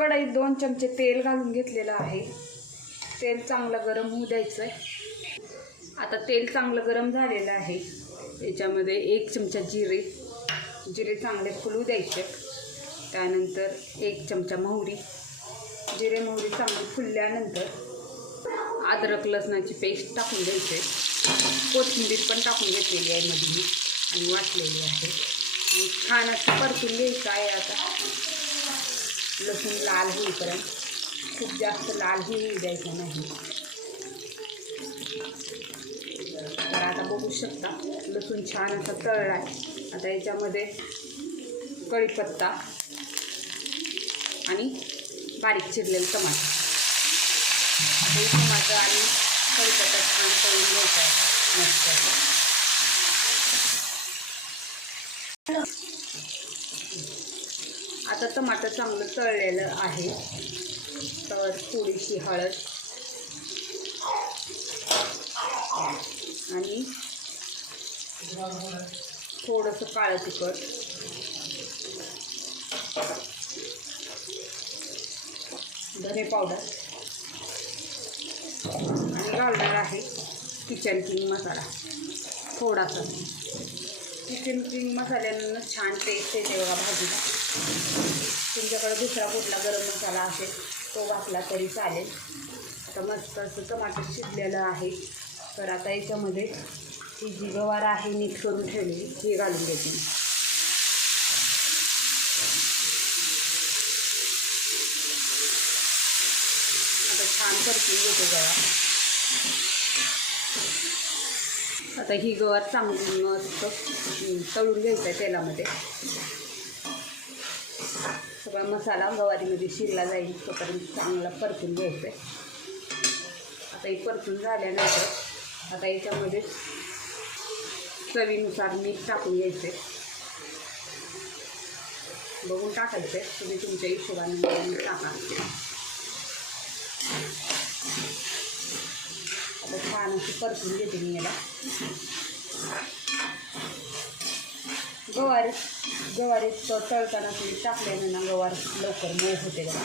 कढईत दोन चमचे तेल घालून घेतलेलं आहे. तेल चांगलं गरम होऊ द्यायचं आहे आता तेल चांगलं गरम झालेलं आहे. याच्यामध्ये एक चमचा जिरे. जिरे चांगले फुलू द्यायचे. त्यानंतर एक चमचा मोहरी. जिरे मोहरी चांगली फुलल्यानंतर अद्रक लसणाची पेस्ट टाकून द्यायची. कोथिंबीर पण टाकून घेतलेली आहे मध्ये आणि वाटलेली आहे. आणि छान असं परतून घ्यायचं आहे आता. लसूण लाल होईपर्यंत खूप जास्त लालही होऊ द्यायचं नाही. तर आता बघू शकता लसूण छान असा तळला आहे. आता याच्यामध्ये कढीपत्ता आणि बारीक चिरलेलं टमाटर. हे टमाटर आणि कढीपत्ता छान तळून घ्यायचा आहे. मस्त आता टमाटर चांगलं तळलेलं आहे. तर थोडीशी हळद. आणि थोडंसं काळं तिखट. धने पावडर. आणि घालणार आहे किचन किंग मसाला. थोडासा. किचन किंग मसाल्यानं छान टेस्ट येते बघा भाजीला. तुमच्याकडे दुसरा कुठला गरम मसाला असेल तो घातला तरी चालेल. आता मस्त असं टमाटर शिजलेलं आहे. तर आता याच्यामध्ये ही जी गवार आहे नीट करून ठेवलेली ही घालून देते आता छान परतून घेते गवार. आता ही गवार चांगली मस्त तळून घ्यायचं आहे तेलामध्ये. सगळा मसाला गवारीमध्ये शिरला जाईल तोपर्यंत चांगला परतून घ्यायचं आहे आता हे परतून झाल्यानंतर आता याच्यामध्ये चवीनुसार मीठ टाकून घ्यायचं आहे बघून टाकायचं आहे तुम्ही तुमच्या हिशोबाने टाका. आता छान अशी परतून घेते मी याला. गवारी गवारी तो तळताना तुम्ही टाकल्यानं ना गवार लवकर मऊ होते बघा.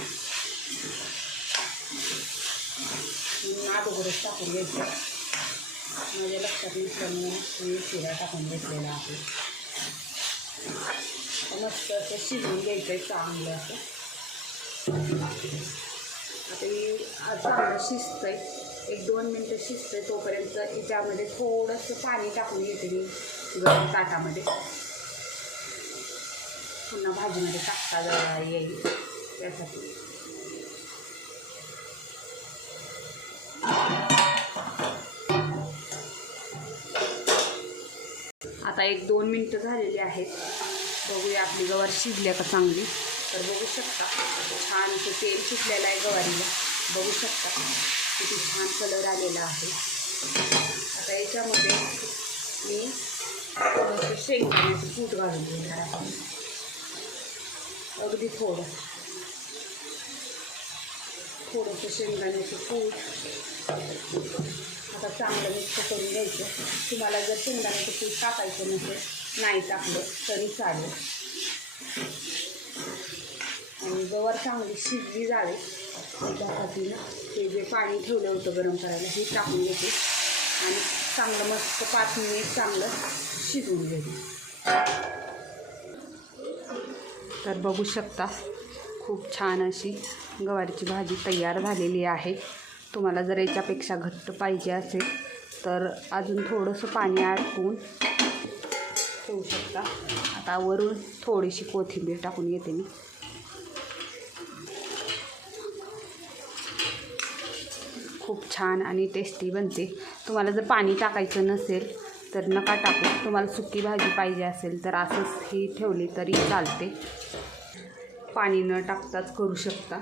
म्हणून अगोदरच टाकून घ्यायचं. माझ्या लक्षात नसल्यामुळे मी शिरा टाकून घेतलेला आहे. मस्त असं शिजवून घ्यायचं आहे चांगलं असं. आता मी चांगलं शिजतं आहे एक दोन मिनटं शिजतं आहे तोपर्यंत त्यामध्ये थोडंसं पाणी टाकून घेते मी गरम ताटामध्ये. पुन्हा भाजीमध्ये टाकता येईल त्यासाठी. आता एक दोन मिनटं झालेली आहेत. बघूया आपली गवार शिजल्या का चांगली. तर बघू शकता छान ते तेल सुटलेलं आहे गवारीला. बघू शकता किती छान कलर आलेला आहे. आता याच्यामध्ये मी शेंगदाण्याचं कूट घालून घेणार आहे. अगदी थोडं. थोडंसं शेंगदाण्याचं कूट आता चांगलं मिक्स करून घ्यायचं. तुम्हाला जर शेंगदाण्याचं पीठ टाकायचं नसेल नाही टाकलं तरी चालेल. आणि गवर चांगली शिजली जावी त्यासाठी ना ते जे पाणी ठेवलं होतं गरम करायला हे टाकून घेते. आणि चांगलं मस्त पाच मिनिट चांगलं शिजवून घेते. तर बघू शकता खूप छान अशी गवारीची भाजी तयार झालेली आहे. तुम्हाला जर याच्यापेक्षा घट्ट पाहिजे असेल तर अजून थोडंसं पाणी आटवून ठेवू शकता. आता वरून थोडीशी कोथिंबीर टाकून घेते मी. खूप छान आणि टेस्टी बनते. तुम्हाला जर पाणी टाकायचं नसेल तर नका टाकू. तुम्हाला सुकी भाजी पाहिजे असेल तर असंच ही ठेवली तरी चालते. पाणी न टाकताच करू शकता.